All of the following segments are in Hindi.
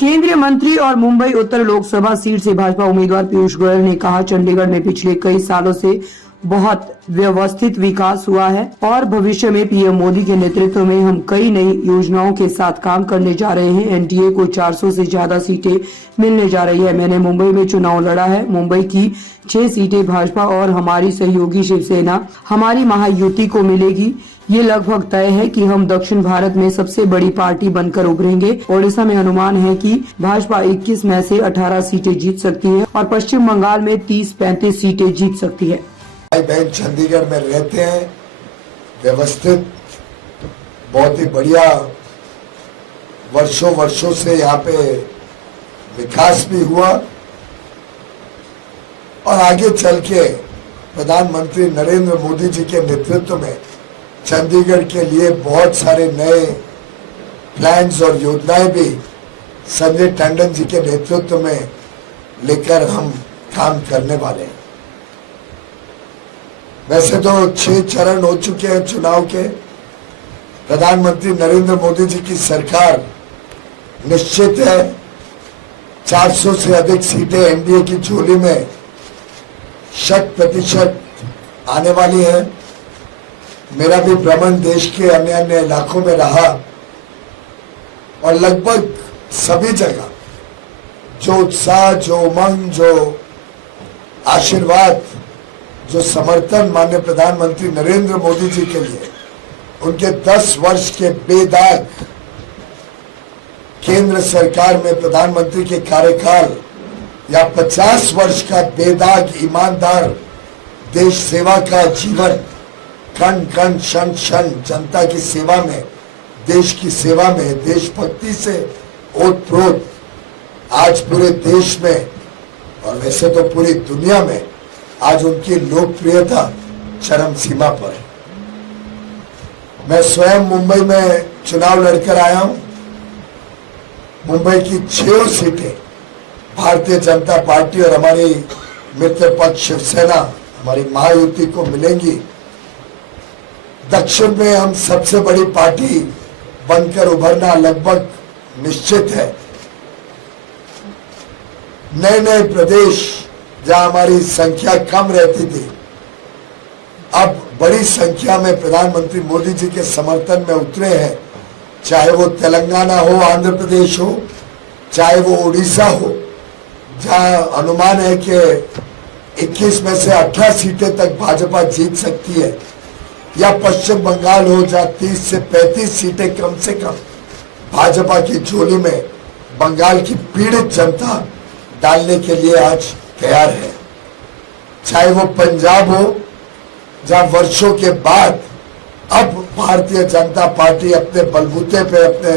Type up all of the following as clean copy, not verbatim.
केंद्रीय मंत्री और मुंबई उत्तर लोकसभा सीट से भाजपा उम्मीदवार पीयूष गोयल ने कहा, चंडीगढ़ में पिछले कई सालों से बहुत व्यवस्थित विकास हुआ है और भविष्य में पीएम मोदी के नेतृत्व में हम कई नई योजनाओं के साथ काम करने जा रहे हैं। एनडीए को 400 से ज्यादा सीटें मिलने जा रही है। मैंने मुंबई में चुनाव लड़ा है। मुंबई की 6 सीटें भाजपा और हमारी सहयोगी शिवसेना हमारी महायुति को मिलेगी। ये लगभग तय है कि हम दक्षिण भारत में सबसे बड़ी पार्टी बनकर उभरेंगे। ओडिशा में अनुमान है कि भाजपा 21 में से 18 सीटें जीत सकती है और पश्चिम बंगाल में 30-35 सीटें जीत सकती है। भाई बहन चंडीगढ़ में रहते हैं, व्यवस्थित, बहुत ही बढ़िया, वर्षों से यहाँ पे विकास भी हुआ और आगे चल के प्रधानमंत्री नरेंद्र मोदी जी के नेतृत्व में चंडीगढ़ के लिए बहुत सारे नए प्लान्स और योजनाएं भी संजय टंडन जी के नेतृत्व में लेकर हम काम करने वाले हैं। वैसे तो 6 चरण हो चुके हैं चुनाव के। प्रधानमंत्री नरेंद्र मोदी जी की सरकार निश्चित है 400 से अधिक सीटें एनडीए की झोली में 100% आने वाली है। मेरा भी भ्रमण देश के अन्य इलाकों में रहा और लगभग सभी जगह जो उत्साह, जो उमंग, जो आशीर्वाद, जो समर्थन माननीय प्रधानमंत्री नरेंद्र मोदी जी के लिए, उनके 10 वर्ष के बेदाग केंद्र सरकार में प्रधानमंत्री के कार्यकाल या 50 वर्ष का बेदाग ईमानदार देश सेवा का जीवन, कण कण क्षण क्षण जनता की सेवा में, देश की सेवा में, देशभक्ति से ओतप्रोत आज पूरे देश में और वैसे तो पूरी दुनिया में आज उनकी लोकप्रियता चरम सीमा पर है। मैं स्वयं मुंबई में चुनाव लड़कर आया हूं। मुंबई की 6 सीटें भारतीय जनता पार्टी और हमारी मित्र पक्ष शिवसेना, हमारी महायुति को मिलेंगी। दक्षिण में हम सबसे बड़ी पार्टी बनकर उभरना लगभग निश्चित है। नए प्रदेश जहां हमारी संख्या कम रहती थी, अब बड़ी संख्या में प्रधानमंत्री मोदी जी के समर्थन में उतरे हैं। चाहे वो तेलंगाना हो, आंध्र प्रदेश हो, चाहे वो उड़ीसा हो, जहां अनुमान है कि 21 में से 18 सीटें तक भाजपा जीत सकती है, या पश्चिम बंगाल हो जहां 30 से 35 सीटें कम से कम भाजपा की झोली में बंगाल की पीड़ित जनता डालने के लिए आज तैयार है। चाहे वो पंजाब हो जहां वर्षों के बाद अब भारतीय जनता पार्टी अपने बलबूते पे, अपने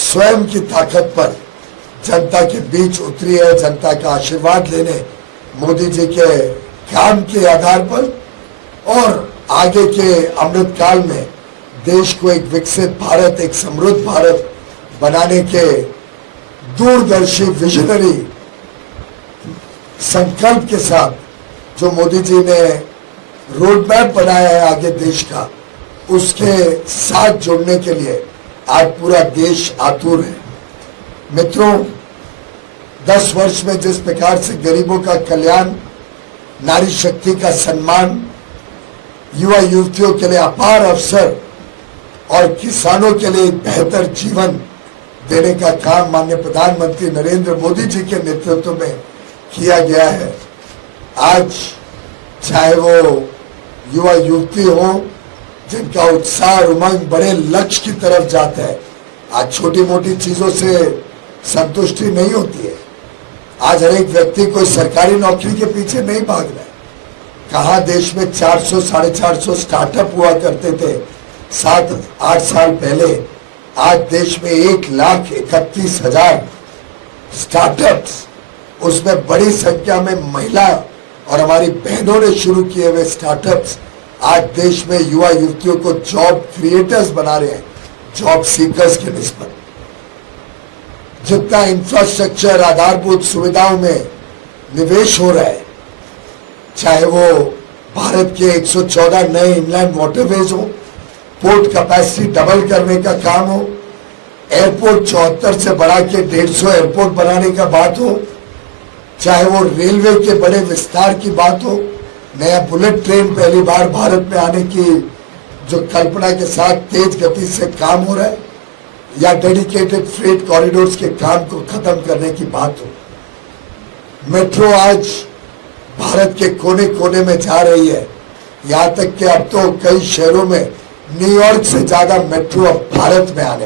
स्वयं की ताकत पर जनता के बीच उतरी है, जनता का आशीर्वाद लेने मोदी जी के काम के आधार पर, और आगे के अमृत काल में देश को एक विकसित भारत, एक समृद्ध भारत बनाने के दूरदर्शी विजनरी संकल्प के साथ जो मोदी जी ने रोड मैप बनाया है आगे देश का, उसके साथ जुड़ने के लिए आज पूरा देश आतुर है। मित्रों, 10 वर्ष में जिस प्रकार से गरीबों का कल्याण, नारी शक्ति का सम्मान, युवा युवतियों के लिए अपार अवसर और किसानों के लिए एक बेहतर जीवन देने का काम माननीय प्रधानमंत्री नरेंद्र मोदी जी के नेतृत्व में किया गया है। आज चाहे वो युवा युवती हो जिनका उत्साह और उमंग बड़े लक्ष्य की तरफ जाता है, आज छोटी मोटी चीजों से संतुष्टि नहीं होती है। आज हर एक व्यक्ति कोई सरकारी नौकरी के पीछे नहीं भाग रहा है। कहाँ देश में 400 साढ़े 400 स्टार्टअप हुआ करते थे 7-8 साल पहले, आज देश में 1,31,000 स्टार्टअप्स, उसमें बड़ी संख्या में महिला और हमारी बहनों ने शुरू किए हुए स्टार्टअप्स आज देश में युवा युवतियों को जॉब क्रिएटर्स बना रहे हैं, जॉब सीकर्स के निस्बत। जितना इंफ्रास्ट्रक्चर, आधारभूत सुविधाओं में निवेश हो रहा है, चाहे वो भारत के 114 नए इनलैंड वाटरवेज हो, पोर्ट कैपेसिटी डबल करने का काम हो, एयरपोर्ट 74 से बढ़ा के 150 एयरपोर्ट बनाने का बात हो, चाहे वो रेलवे के बड़े विस्तार की बात हो, नया बुलेट ट्रेन पहली बार भारत में आने की जो कल्पना के साथ तेज गति से काम हो रहा है, या डेडिकेटेड फ्रेट कॉरिडोर्स के काम को खत्म करने की बात हो, मेट्रो आज भारत के कोने कोने में जा रही है। यहाँ तक कि अब तो कई शहरों में न्यूयॉर्क से ज्यादा मेट्रो अब भारत में आने